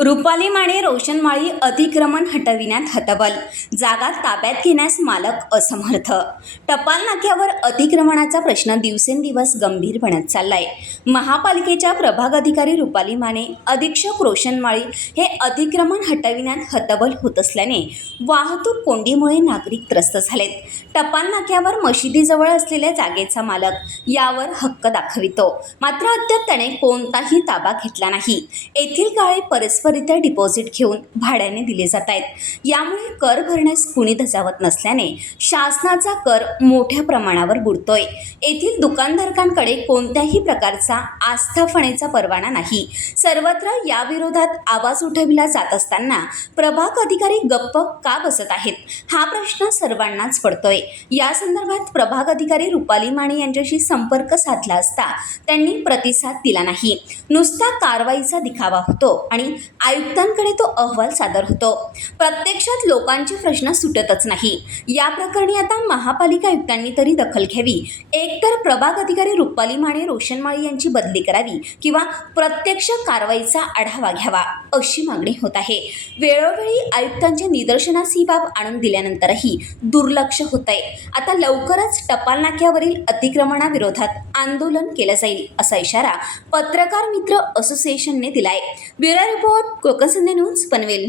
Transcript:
रुपाली माने रोशनमाळी अतिक्रमण हटविण्यात हतबल. जागा ताब्यात घेण्यास मालक असमर्थ. टपाल नाक्यावर अतिक्रमणाचा प्रश्न दिवसेंदिवस गंभीर बनत चाललाय. महापालिकेच्या प्रभाग अधिकारी रुपाली माने अधीक्षक रोशनमाळी हे अतिक्रमण हटविण्यात हतबल होत असल्याने वाहतूक कोंडीमुळे नागरिक त्रस्त झालेत. टपाल नाक्यावर मशिदीजवळ असलेल्या जागेचा मालक यावर हक्क दाखवितो. मात्र अद्याप त्याने कोणताही ताबा घेतला नाही. येथील गाळे परस्परित्या डिपॉझिट घेऊन भाड्याने दिले जात आहेत. यामुळे कर भरण्यास कुणी धजावत नसल्याने शासनाचा कर मोठ्या प्रमाणावर बुडतोय. येथील दुकानधारकांकडे कोणत्याही प्रकारचा आस्थाफणेचा परवाना नाही. सर्वत्र याविरोधात आवाज उठविला जात असताना प्रभाग अधिकारी गप्प का बसत आहेत? हा प्रश्न सर्वांनाच पडतोय. या संदर्भात प्रभाग अधिकारी रुपाली माने यांच्याशी संपर्क साधला असता त्यांनी प्रतिसाद दिला नाही. नुसता कारवाईचा दिखावा होतो आणि आयुक्तांकडे तो अहवाल सादर होतो. प्रत्यक्षात लोकांचे प्रश्न सुटतच नाही. या प्रकरणी आता महापालिका आयुक्तांनी तरी दखल घ्यावी. एकतर प्रभाग अधिकारी रुपाली माने रोशनमाळी यांची बदली करावी किंवा प्रत्यक्ष कारवाईचा आढावा घ्यावा अशी मागणी होत आहे. वेळोवेळी आयुक्तांच्या निदर्शनास ही बाब आणून दिल्यानंतरही दुर्लक्ष होत आहे आता लवकरच टपाल नाक्यावरील अतिक्रमणाविरोधात आंदोलन केलं जाईल असा इशारा पत्रकार मित्र असोसिएशनने दिलाय. ब्युरो रिपोर्ट டாப் கொக்கஸ் இந்த நியூஸ் பன்வேல்